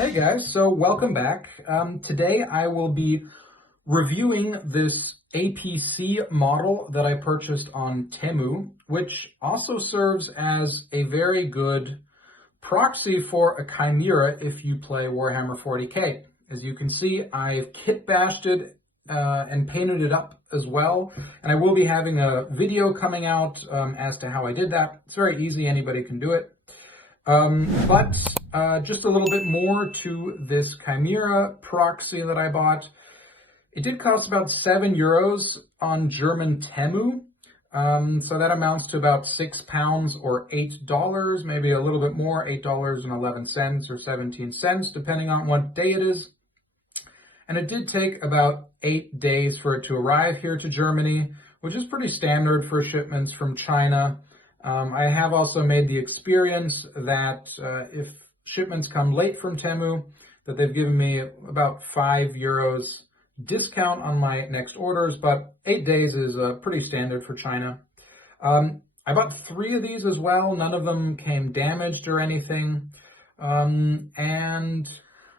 Hey guys, so welcome back. Today I will be reviewing this APC model that I purchased on Temu, which also serves as a very good proxy for a Chimera if you play Warhammer 40k. As you can see, I've kitbashed it and painted it up as well, and I will be having a video coming out as to how I did that. It's very easy, anybody can do it. But just a little bit more to this Chimera proxy that I bought. It did cost about €7 on German Temu. So that amounts to about £6 or $8, maybe a little bit more, $8.11 or 17 cents, depending on what day it is. And it did take about 8 days for it to arrive here to Germany, which is pretty standard for shipments from China. I have also made the experience that if shipments come late from Temu, that they've given me about €5 discount on my next orders, but 8 days is pretty standard for China. I bought 3 of these as well. None of them came damaged or anything. And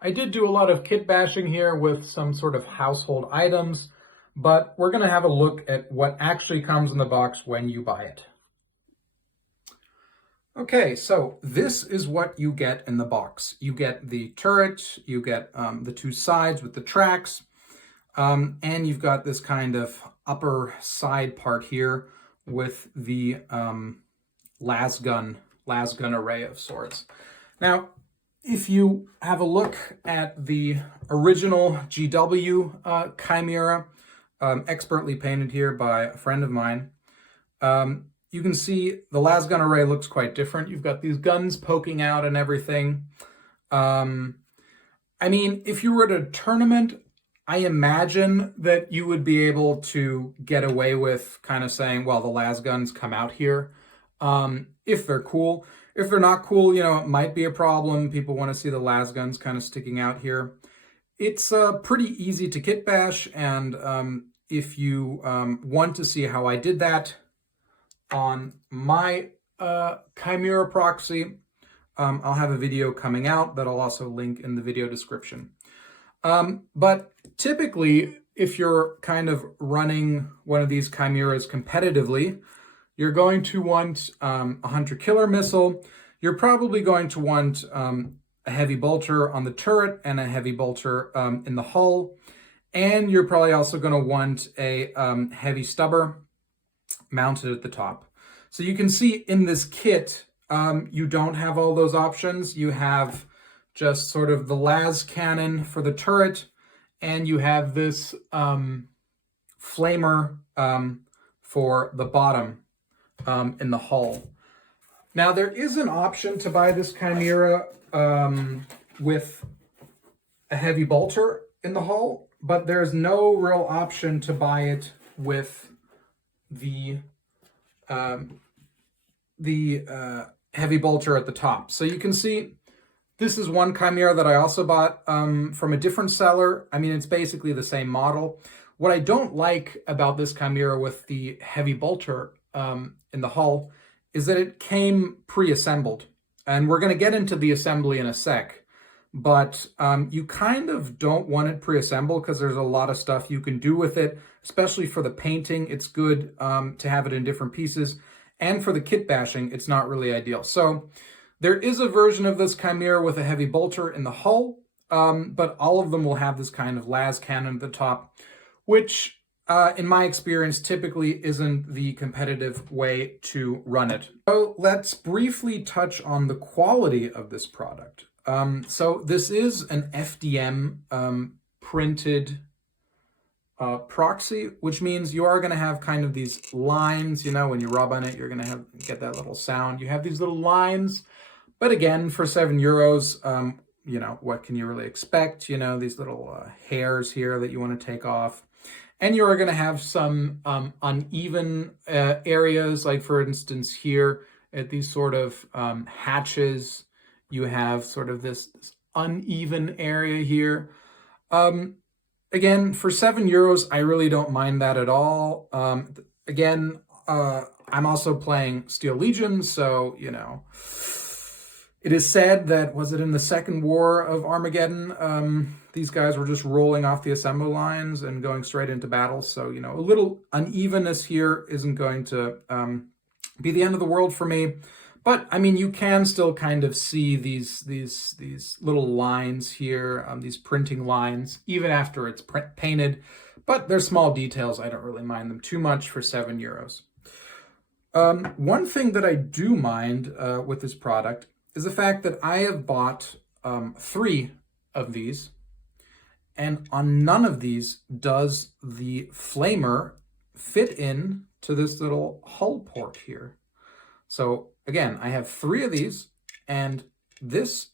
I did do a lot of kit bashing here with some sort of household items, but we're going to have a look at what actually comes in the box when you buy it. Okay, so this is what you get in the box. You get the turret, you get the 2 sides with the tracks, and you've got this kind of upper side part here with the las gun array of sorts. Now, if you have a look at the original GW Chimera, expertly painted here by a friend of mine, you can see the las gun array looks quite different. You've got these guns poking out and everything. I mean, if you were at a tournament, I imagine that you would be able to get away with kind of saying, well, the las guns come out here, if they're cool. If they're not cool, you know, it might be a problem. People want to see the las guns kind of sticking out here. It's pretty easy to kit bash, and if you want to see how I did that on my Chimera proxy, I'll have a video coming out that I'll also link in the video description. But typically, if you're kind of running one of these Chimeras competitively, you're going to want a hunter-killer missile. You're probably going to want a heavy bolter on the turret and a heavy bolter in the hull. And you're probably also going to want a heavy stubber mounted at the top. So you can see in this kit, you don't have all those options. You have just sort of the las cannon for the turret, and you have this flamer for the bottom in the hull. Now, there is an option to buy this Chimera with a heavy bolter in the hull, but there's no real option to buy it with the heavy bolter at the top. So you can see this is one Chimera that I also bought from a different seller. I mean, it's basically the same model. What I don't like about this Chimera with the heavy bolter in the hull is that it came pre-assembled. And we're going to get into the assembly in a sec. But you kind of don't want it pre-assembled because there's a lot of stuff you can do with it, especially for the painting. It's good to have it in different pieces. And for the kit bashing, it's not really ideal. So there is a version of this Chimera with a heavy bolter in the hull, but all of them will have this kind of las cannon at the top, which in my experience typically isn't the competitive way to run it. So let's briefly touch on the quality of this product. So this is an FDM printed proxy, which means you are going to have kind of these lines, you know, when you rub on it, you're going to get that little sound. You have these little lines, but again, for €7, you know, what can you really expect? You know, these little hairs here that you want to take off. And you are going to have some uneven areas, like for instance here at these sort of hatches, you have sort of this uneven area here. Again, for €7, I really don't mind that at all. Again, I'm also playing Steel Legion, so, you know, It is said that, was it in the Second War of Armageddon, these guys were just rolling off the assembly lines and going straight into battle. So, you know, a little unevenness here isn't going to be the end of the world for me. But, I mean, you can still kind of see these little lines here, these printing lines, even after it's painted. But they're small details. I don't really mind them too much for €7. One thing that I do mind with this product is the fact that I have bought 3 of these, and on none of these does the flamer fit in to this little hull port here. So again, I have 3 of these, and this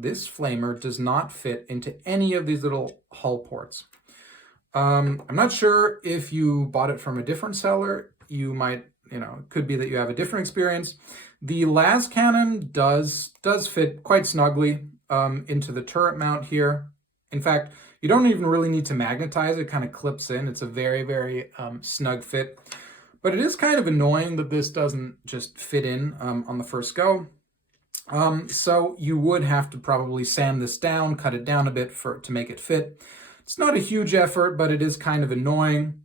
flamer does not fit into any of these little hull ports. I'm not sure if you bought it from a different seller. You might, you know, it could be that you have a different experience. The las cannon does fit quite snugly into the turret mount here. In fact, you don't even really need to magnetize it. It kind of clips in. It's a very, very snug fit. But it is kind of annoying that this doesn't just fit in on the first go. So you would have to probably sand this down, cut it down a bit to make it fit. It's not a huge effort, but it is kind of annoying.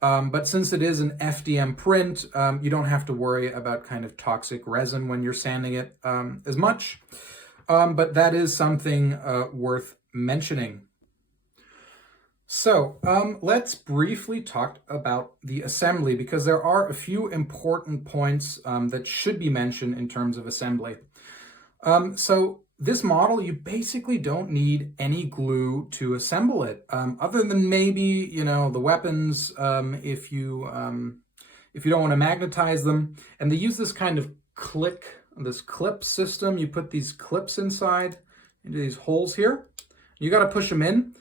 But since it is an FDM print, you don't have to worry about kind of toxic resin when you're sanding it as much. But that is something worth mentioning. So let's briefly talk about the assembly, because there are a few important points that should be mentioned in terms of assembly. So this model, you basically don't need any glue to assemble it, other than maybe, you know, the weapons, if you don't want to magnetize them. And they use this kind of clip system. You put these clips inside into these holes here. You got to push them in.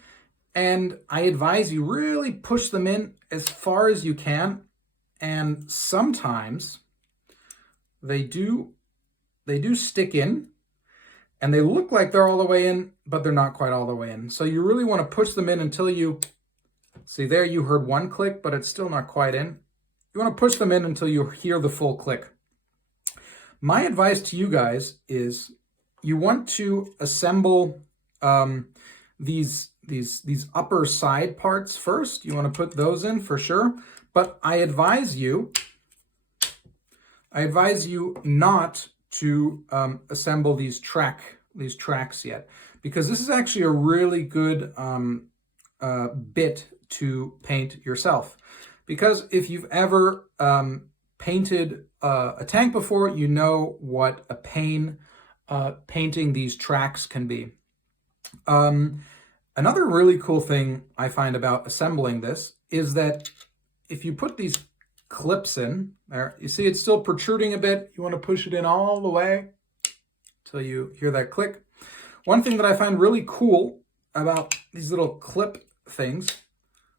And I advise you really push them in as far as you can. And sometimes they do stick in, and they look like they're all the way in, but they're not quite all the way in. So you really want to push them in until you, see there you heard one click, but it's still not quite in. You want to push them in until you hear the full click. My advice to you guys is you want to assemble these upper side parts first. You want to put those in for sure, but I advise you not to assemble these tracks yet, because this is actually a really good bit to paint yourself. Because if you've ever painted a tank before, you know what a pain painting these tracks can be. Another really cool thing I find about assembling this is that if you put these clips in there, you see it's still protruding a bit. You want to push it in all the way till you hear that click. One thing that I find really cool about these little clip things,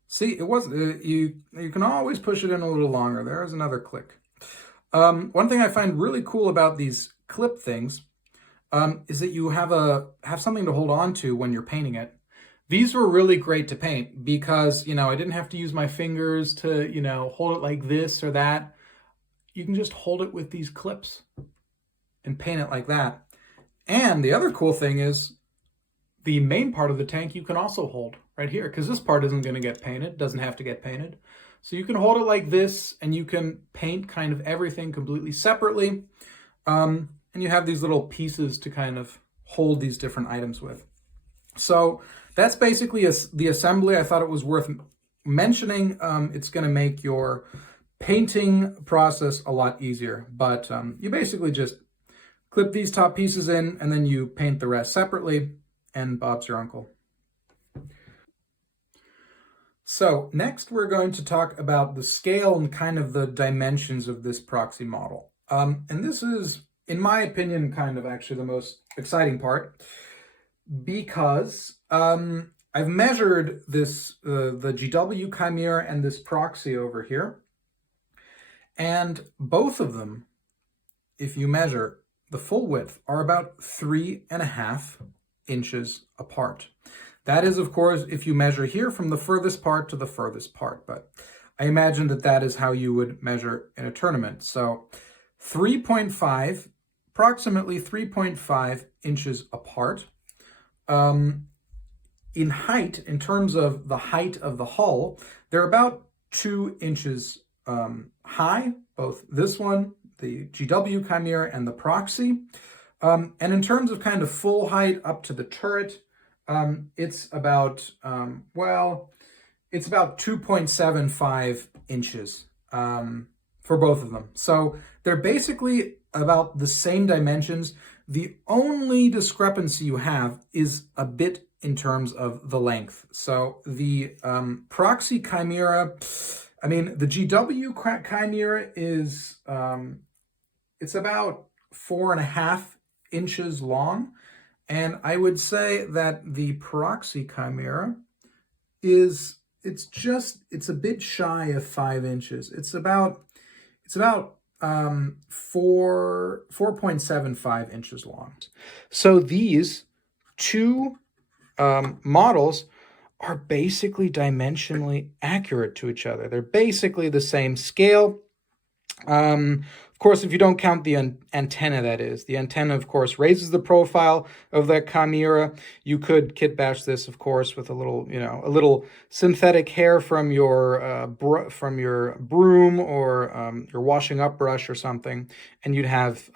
see, it was you can always push it in a little longer. There's another click. One thing I find really cool about these clip things is that you have something to hold on to when you're painting it. These were really great to paint because, you know, I didn't have to use my fingers to, you know, hold it like this or that. You can just hold it with these clips and paint it like that. And the other cool thing is the main part of the tank you can also hold right here, because this part isn't going to get painted, doesn't have to get painted. So you can hold it like this, and you can paint kind of everything completely separately. And you have these little pieces to kind of hold these different items with. So that's basically the assembly. I thought it was worth mentioning. It's going to make your painting process a lot easier. But you basically just clip these top pieces in, and then you paint the rest separately, and Bob's your uncle. So next we're going to talk about the scale and kind of the dimensions of this proxy model. And this is, in my opinion, kind of actually the most exciting part, because I've measured this, the GW Chimera and this proxy over here, and both of them, if you measure the full width, are about 3.5 inches apart. That is, of course, if you measure here from the furthest part to the furthest part, but I imagine that that is how you would measure in a tournament. So 3.5 approximately 3.5 inches apart. In height, in terms of the height of the hull, they're about 2 inches high, both this one, the GW Chimera, and the Proxy. And in terms of kind of full height up to the turret, it's about, well, it's about 2.75 inches for both of them. So they're basically about the same dimensions. The only discrepancy you have is a bit in terms of the length. So the Proxy Chimera, I mean, the GW Chimera is, it's about 4.5 inches long. And I would say that the Proxy Chimera is, it's a bit shy of 5 inches. It's about 4.75 inches long. So these two models are basically dimensionally accurate to each other. They're basically the same scale. Of course, if you don't count the antenna, that is. The antenna, of course, raises the profile of that Chimera. You could kitbash this, of course, with a little, a little synthetic hair from your broom or your washing up brush or something, and you'd have,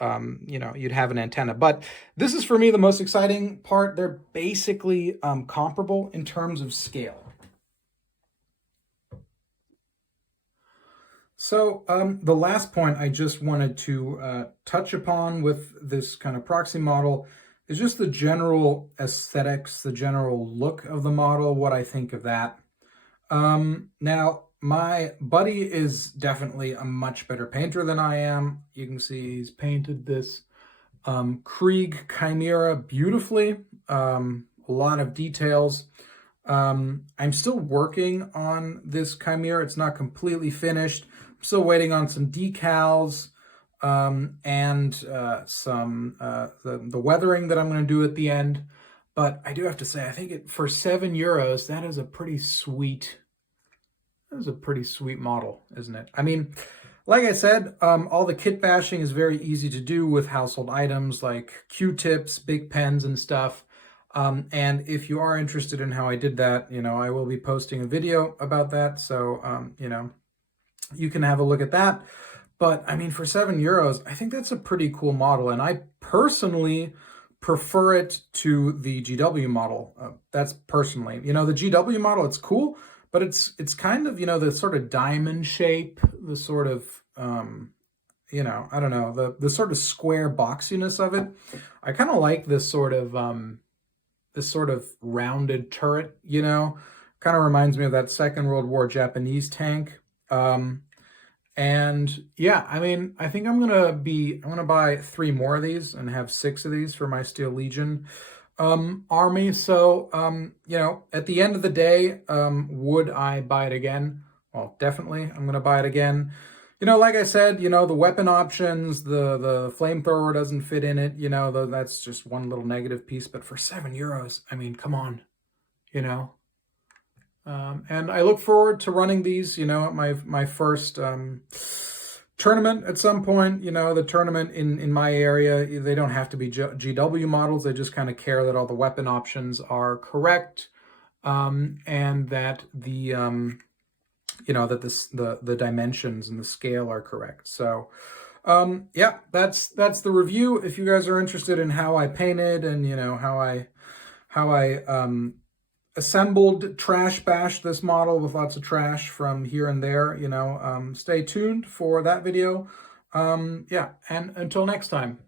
you'd have an antenna. But this is, for me, the most exciting part. They're basically comparable in terms of scale. So the last point I just wanted to touch upon with this kind of proxy model is just the general aesthetics, the general look of the model, what I think of that. Now, my buddy is definitely a much better painter than I am. You can see he's painted this Krieg Chimera beautifully, a lot of details. I'm still working on this Chimera. It's not completely finished. I'm still waiting on some decals and some the weathering that I'm going to do at the end. But I do have to say, I think for €7, that is a pretty sweet. That is a pretty sweet model, isn't it? I mean, like I said, all the kit bashing is very easy to do with household items like Q-tips, big pens, and stuff. And if you are interested in how I did that, I will be posting a video about that. So, you can have a look at that. But I mean, for €7, I think that's a pretty cool model. And I personally prefer it to the GW model. That's personally, the GW model, it's cool, but it's kind of, the sort of diamond shape, the sort of, I don't know, the sort of square boxiness of it. I kind of like this sort of rounded turret, kind of reminds me of that Second World War Japanese tank. And yeah, I mean, I think I'm gonna buy 3 more of these and have 6 of these for my Steel Legion army. So, at the end of the day, would I buy it again? Well, definitely, I'm gonna buy it again. Like I said, the weapon options, the flamethrower doesn't fit in it, that's just one little negative piece. But for €7, I mean, come on, and I look forward to running these, at my first tournament at some point. The tournament in my area, they don't have to be GW models. They just kind of care that all the weapon options are correct, and that the the dimensions and the scale are correct. So yeah, that's the review. If you guys are interested in how I painted and how I assembled trash bash this model with lots of trash from here and there, stay tuned for that video. Yeah, and until next time.